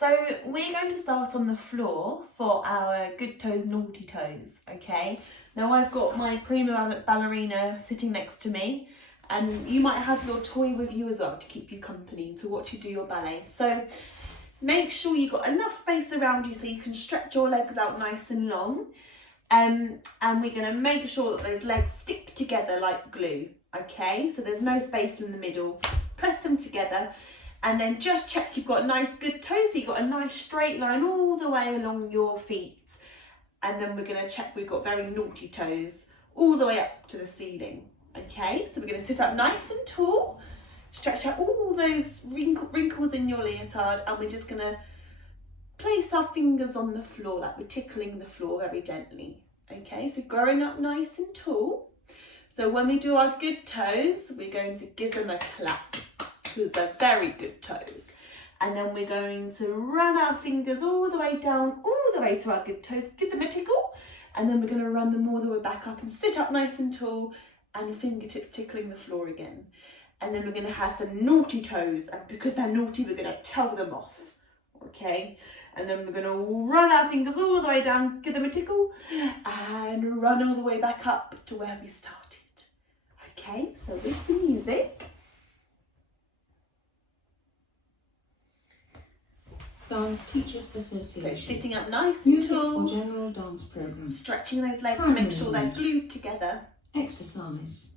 So we're going to start on the floor for our good toes, naughty toes, okay? Now I've got my prima ballerina sitting next to me, and you might have your toy with you as well to keep you company, to watch you do your ballet. So make sure you've got enough space around you so you can stretch your legs out nice and long. And we're going to make sure that those legs stick together like glue, okay? So there's no space in the middle. Press them together. And then just check you've got nice good toes, so you've got a nice straight line all the way along your feet. And then we're going to check we've got very naughty toes all the way up to the ceiling. Okay, so we're going to sit up nice and tall, stretch out all those wrinkles in your leotard, and we're just going to place our fingers on the floor like we're tickling the floor very gently. Okay, so growing up nice and tall. So when we do our good toes, we're going to give them a clap, because they're very good toes. And then we're going to run our fingers all the way down, all the way to our good toes, give them a tickle, and then we're going to run them all the way back up and sit up nice and tall, and fingertips tickling the floor again. And then we're going to have some naughty toes, and because they're naughty, we're going to tell them off, okay? And then we're going to run our fingers all the way down, give them a tickle, and run all the way back up to where we started. Okay, so with some music. Dance Teachers Association. So sitting up nice and Music tall. for general dance program. Stretching those legs to make sure they're glued together. Exercise.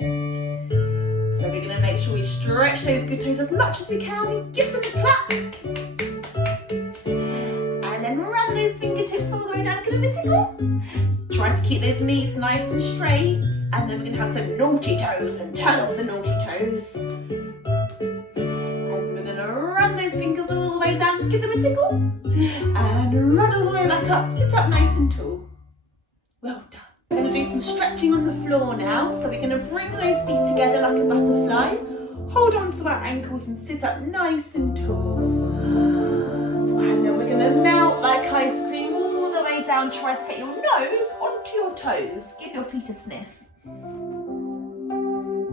So we're going to make sure we stretch those good toes as much as we can and give them a clap. And then run those fingertips all the way down, give them a tickle. Try to keep those knees nice and straight. And then we're going to have some naughty toes and turn off the naughty toes. And we're going to run those fingers all the way down, give them a tickle. And run all the way back up, sit up nice and tall. Well done. We're going to do some stretching on the floor now. So we're going to bring those feet together like a butterfly. Hold on to our ankles and sit up nice and tall. And then we're going to melt like ice cream all the way down. Try to get your nose onto your toes. Give your feet a sniff.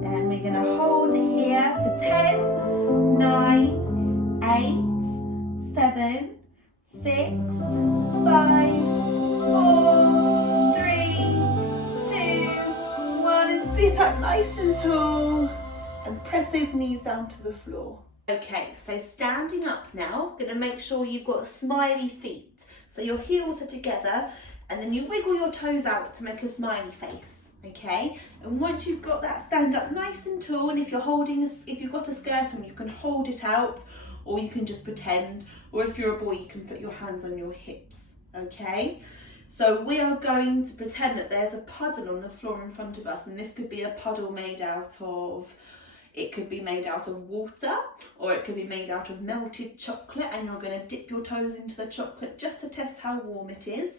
Then we're going to hold it here for 10, 9, 8, 7, 6, 5, 4, 3, 2, 1, and sit up nice and tall and press those knees down to the floor. Okay, so standing up now, going to make sure you've got smiley feet. So your heels are together and then you wiggle your toes out to make a smiley face. Okay, and once you've got that, stand up nice and tall, and if you've got a skirt on, you can hold it out, or you can just pretend, or if you're a boy, you can put your hands on your hips. Okay, so we are going to pretend that there's a puddle on the floor in front of us, and this could be a puddle made out of, it could be made out of water, or it could be made out of melted chocolate, and you're going to dip your toes into the chocolate just to test how warm it is.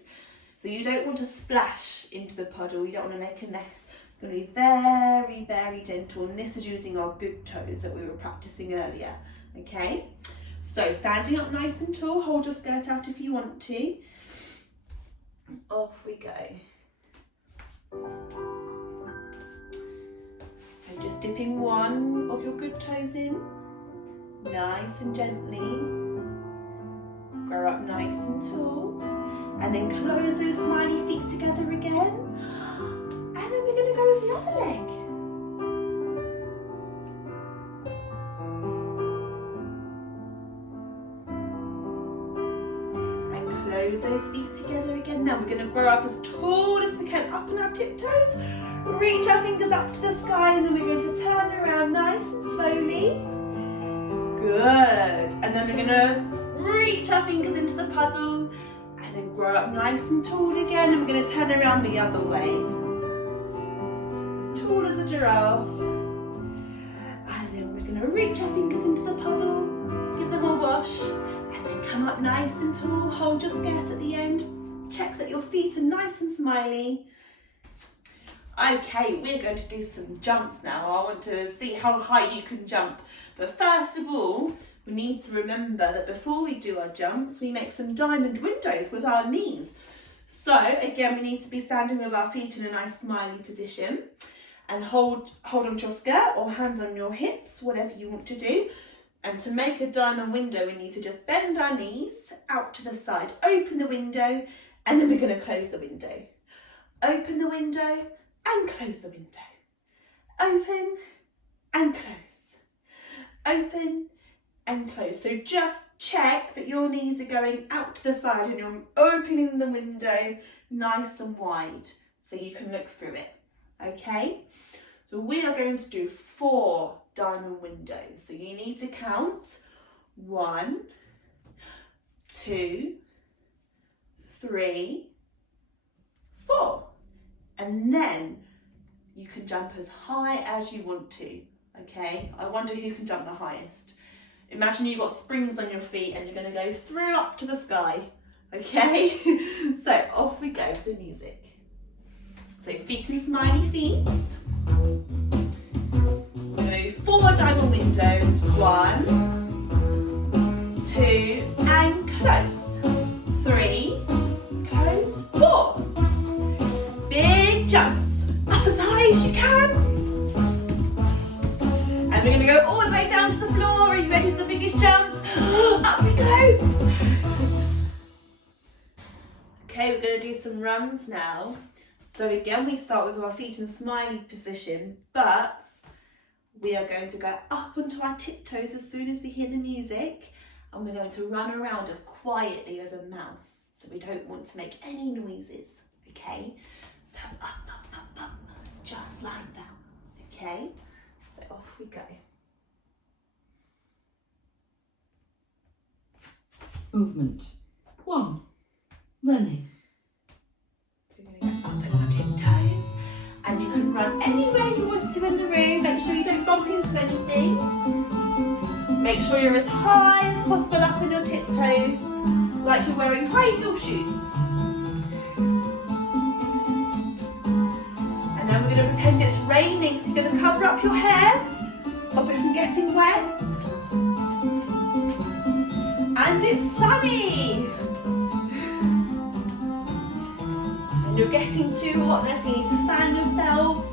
So you don't want to splash into the puddle, you don't want to make a mess. It's going to be very, very gentle, and this is using our good toes that we were practicing earlier, okay? So standing up nice and tall, hold your skirt out if you want to. Off we go. So just dipping one of your good toes in, nice and gently. Grow up nice and tall. And then close those smiley feet together again. And then we're going to go with the other leg. And close those feet together again. Now we're going to grow up as tall as we can, up on our tiptoes. Reach our fingers up to the sky, and then we're going to turn around nice and slowly. Good. And then we're going to reach our fingers into the puddle. And then grow up nice and tall again, and we're going to turn around the other way. As tall as a giraffe. And then we're going to reach our fingers into the puddle, give them a wash, and then come up nice and tall, hold your skirt at the end, check that your feet are nice and smiley. Okay, we're going to do some jumps now. I want to see how high you can jump. But first of all, we need to remember that before we do our jumps, we make some diamond windows with our knees. So again, we need to be standing with our feet in a nice smiley position, and hold onto your skirt or hands on your hips, whatever you want to do. And to make a diamond window, we need to just bend our knees out to the side, open the window, and then we're going to close the window. Open the window and close the window. Open and close. Open and close. So just check that your knees are going out to the side and you're opening the window nice and wide so you can look through it. Okay? So we are going to do 4 diamond windows. So you need to count 1, 2, 3, 4. And then you can jump as high as you want to. Okay? I wonder who can jump the highest. Imagine you've got springs on your feet and you're going to go through up to the sky. Okay? So off we go with the music. So feet and smiley feet. We're going to do 4 diamond windows. 1, 2, and close. 3, close, 4. Big jumps. Up as high as you can. And we're going to go all the way down to the floor. Are you ready for the biggest jump? Up we go. Okay, we're going to do some runs now. So again, we start with our feet in smiley position, but we are going to go up onto our tiptoes as soon as we hear the music, and we're going to run around as quietly as a mouse. So we don't want to make any noises, okay? So up, up, up, up, just like that, okay? So off we go. Movement. 1. Running. So we're going to go up on our tiptoes, and you can run anywhere you want to in the room. Make sure you don't bump into anything. Make sure you're as high as possible up on your tiptoes, like you're wearing high heel shoes. And then we're going to pretend it's raining, so you're going to cover up your hair, stop it from getting wet. And it's sunny. And you're getting too hot now, so you need to fan yourselves.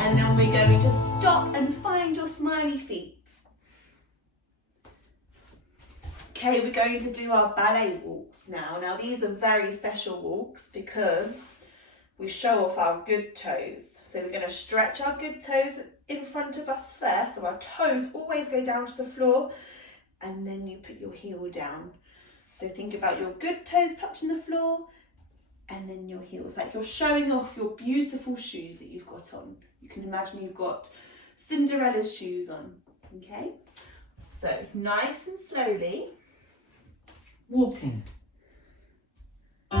And then we're going to stop and find your smiley feet. Okay, we're going to do our ballet walks now. Now these are very special walks because we show off our good toes. So we're going to stretch our good toes in front of us first. So our toes always go down to the floor, and then you put your heel down. So think about your good toes touching the floor and then your heels, like you're showing off your beautiful shoes that you've got on. You can imagine you've got Cinderella's shoes on, okay? So nice and slowly. Walking. So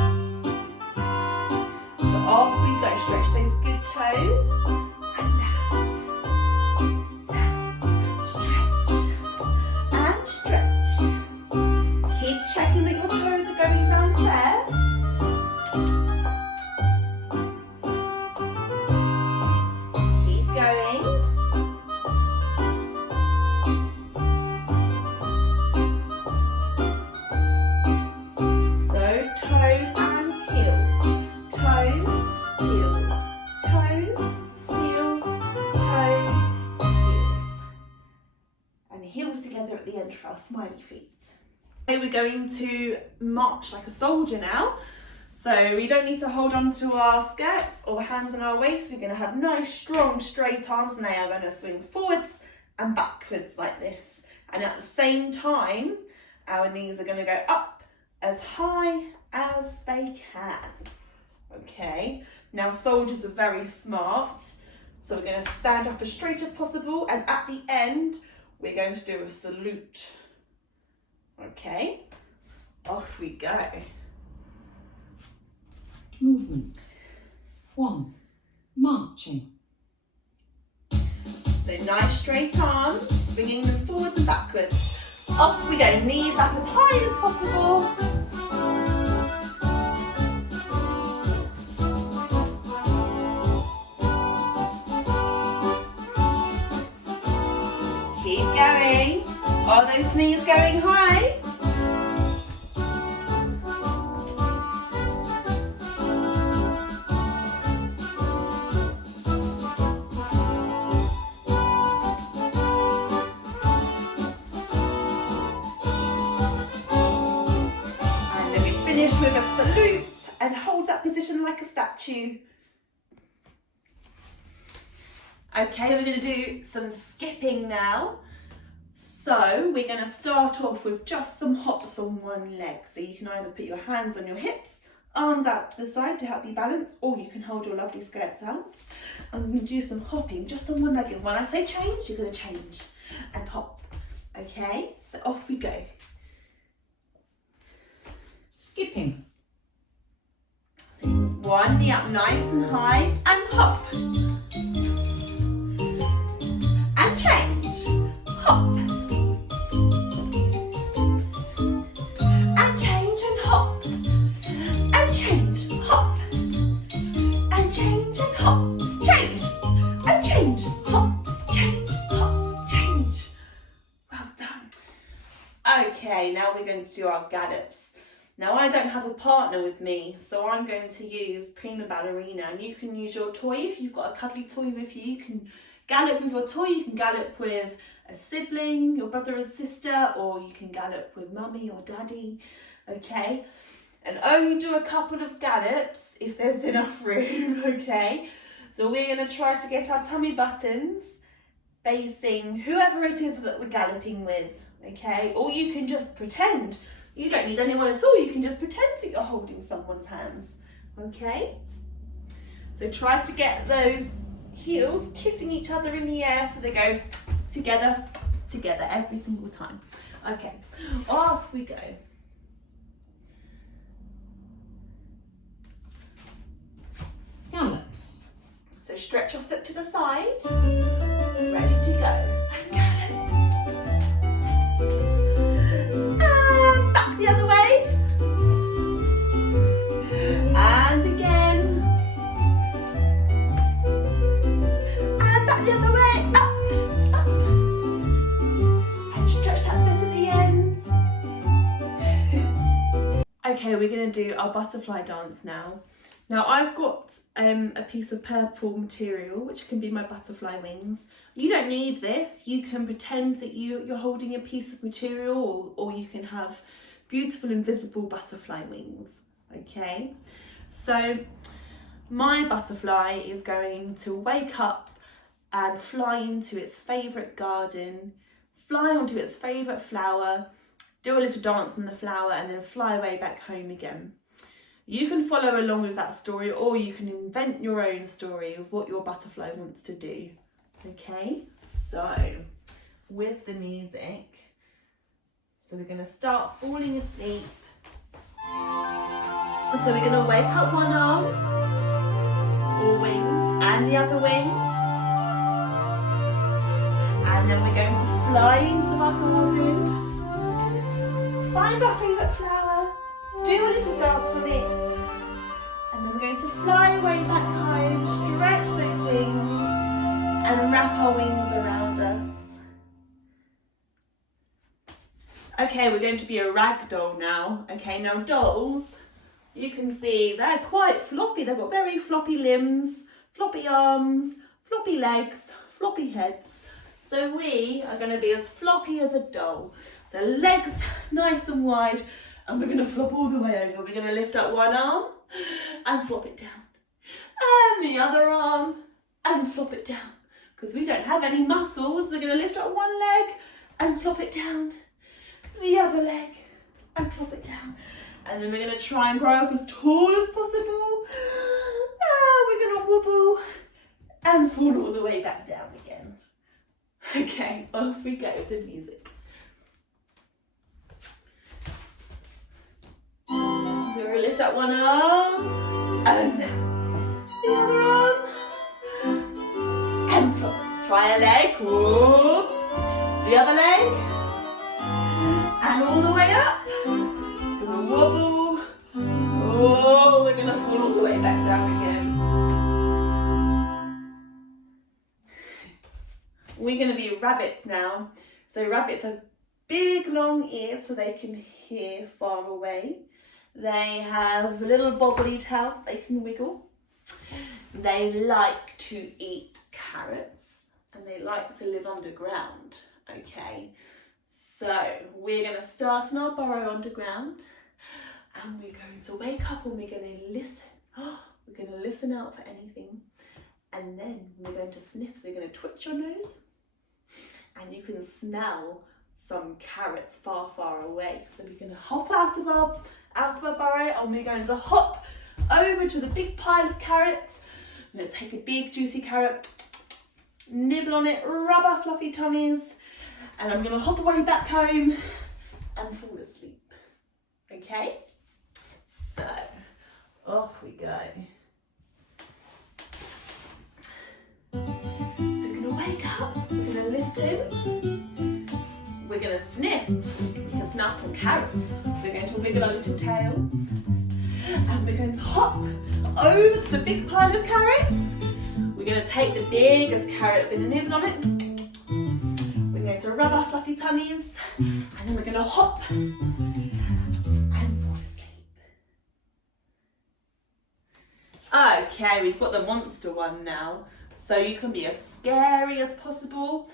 off we go, stretch those good toes and down, stretch and stretch. Keep checking that your toes are going down first. Keep going. So toes and heels, toes, heels, toes, heels, toes, heels. And heels together at the end for our smiley feet. Okay, we're going to march like a soldier now. So we don't need to hold on to our skirts or hands on our waist. We're going to have nice, strong, straight arms, and they are going to swing forwards and backwards like this. And at the same time, our knees are going to go up as high as they can. Okay, now soldiers are very smart. So we're going to stand up as straight as possible, and at the end, we're going to do a salute. Okay, off we go. Movement. 1. Marching. So nice straight arms, swinging them forwards and backwards. Off we go, knees up as high as possible. Keep going. Are those knees going high? finish with a salute and hold that position like a statue. Okay, we're going to do some skipping now. So we're going to start off with just some hops on one leg. So you can either put your hands on your hips, arms out to the side to help you balance, or you can hold your lovely skirts out. And we're going to do some hopping just on one leg. And when I say change, you're going to change and hop. Okay, so off we go. Skipping. 1, knee up nice and high, and hop. And change. Hop. And change and hop. And change. Hop. And change and hop. Change. And change. Hop. Change. Hop. Change. Well done. Okay, now we're going to do our gallops. Now I don't have a partner with me, so I'm going to use Prima Ballerina, and you can use your toy. If you've got a cuddly toy with you, you can gallop with your toy, you can gallop with a sibling, your brother and sister, or you can gallop with mummy or daddy, okay? And only do a couple of gallops if there's enough room, okay? So we're going to try to get our tummy buttons facing whoever it is that we're galloping with, okay? Or you can just pretend. You don't need anyone at all, you can just pretend that you're holding someone's hands, okay? So try to get those heels kissing each other in the air so they go together, together every single time. Okay, off we go. Gallops. So stretch your foot to the side, ready to go, and gallop. And back the other way. And again. And back the other way. Up, up. And stretch that foot at the ends. Okay, we're going to do our butterfly dance now. Now I've got a piece of purple material, which can be my butterfly wings. You don't need this. You can pretend that you're holding a piece of material, or you can have beautiful invisible butterfly wings, okay? So my butterfly is going to wake up and fly into its favourite garden, fly onto its favourite flower, do a little dance on the flower, and then fly away back home again. You can follow along with that story, or you can invent your own story of what your butterfly wants to do. Okay, so with the music, so we're going to start falling asleep. So we're going to wake up one arm or wing and the other wing. And then we're going to fly into our garden, find our favourite flower, do a little dance on it, and then we're going to fly away back home, stretch those wings, and wrap our wings around us. Okay, we're going to be a rag doll now. Okay, now dolls, you can see they're quite floppy. They've got very floppy limbs, floppy arms, floppy legs, floppy heads. So we are going to be as floppy as a doll. So legs nice and wide, and we're going to flop all the way over. We're going to lift up one arm and flop it down. And the other arm and flop it down. Because we don't have any muscles, we're going to lift up one leg and flop it down. The other leg and flop it down. And then we're going to try and grow up as tall as possible. We're going to wobble and fall all the way back down again. Okay, off we go with the music. So we're going to lift up one arm and the other arm and flop. Try a leg, whoop, the other leg, and all the way up. We're going to wobble, oh, we're going to fall all the way back down again. We're going to be rabbits now. So rabbits have big long ears so they can hear far away. They have little bobbly tails they can wiggle. They like to eat carrots and they like to live underground. Okay, so we're going to start in our burrow underground And we're going to wake up and we're going to listen. We're going to listen out for anything. And then we're going to sniff. So you're going to twitch your nose and you can smell some carrots far, far away. So we're going to hop out of our burrow and we're going to hop over to the big pile of carrots. I'm going to take a big juicy carrot, nibble on it, rub our fluffy tummies, and I'm going to hop away back home and fall asleep. Okay? So, off we go. So we're going to wake up, we're going to listen, we're going to sniff, we can smell some carrots, we're going to wiggle our little tails, and we're going to hop over to the big pile of carrots. We're going to take the biggest carrot, we're going to nibble on it, we're going to rub our fluffy tummies, and then we're going to hop and fall asleep. Okay, we've got the monster one now. So you can be as scary as possible.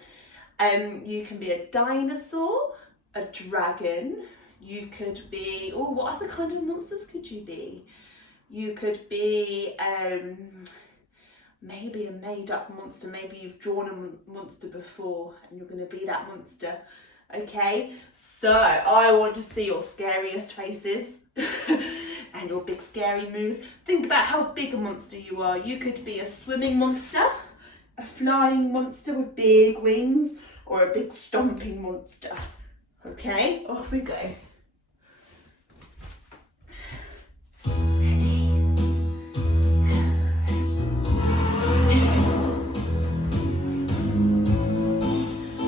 You can be a dinosaur, a dragon. You could be, oh, what other kind of monsters could you be? You could be maybe a made up monster. Maybe you've drawn a monster before and you're going to be that monster. Okay, so I want to see your scariest faces and your big scary moves. Think about how big a monster you are. You could be a swimming monster, a flying monster with big wings, or a big stomping monster. Okay, off we go. Ready?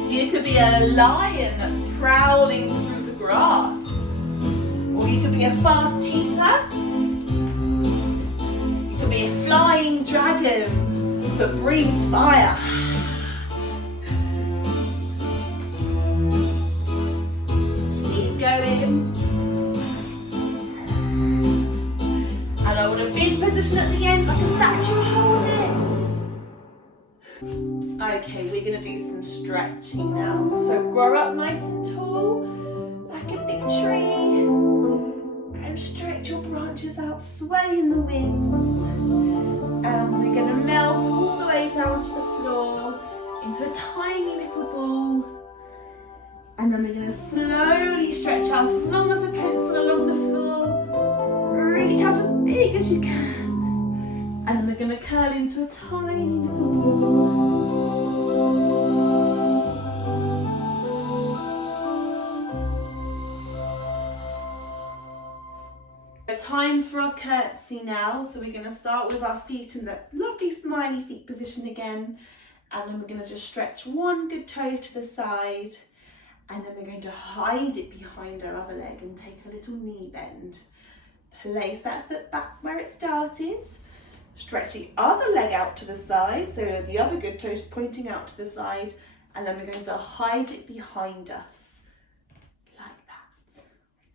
You could be a lion that's prowling through the grass. Or you could be a fast cheetah. You could be a flying dragon that breathes fire. Keep going. And I want a big position at the end like a statue. Hold it. Okay, we're going to do some stretching now. So grow up nice and tall, like a big tree, and stretch your branches out, sway in the wind. And we're going to melt all the way down to the floor into a tiny little ball. And then we're going to slowly stretch out as long as a pencil along the floor. Reach out as big as you can. And then we're going to curl into a tiny little ball. Time for our curtsy now. So we're going to start with our feet in that lovely smiley feet position again. And then we're going to just stretch one good toe to the side. And then we're going to hide it behind our other leg and take a little knee bend. Place that foot back where it started. Stretch the other leg out to the side, so the other good toe is pointing out to the side, and then we're going to hide it behind us, like that.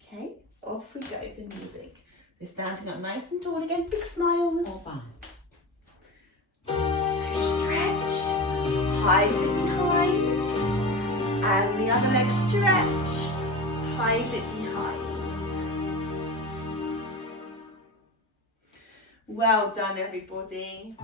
Okay, off we go with the music. We're standing up nice and tall again, big smiles. Or back. So stretch, hide it behind, and the other leg stretch, hide it behind. Well done, everybody.